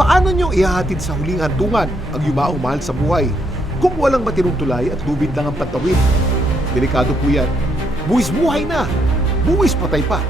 Paano nyo ihahatid sa huling hantungan ang yumaong mahal sa buhay kung walang matinong tulay at lubid lang ang pantawid? Delikado po yan. Buwis buhay na, buwis patay pa.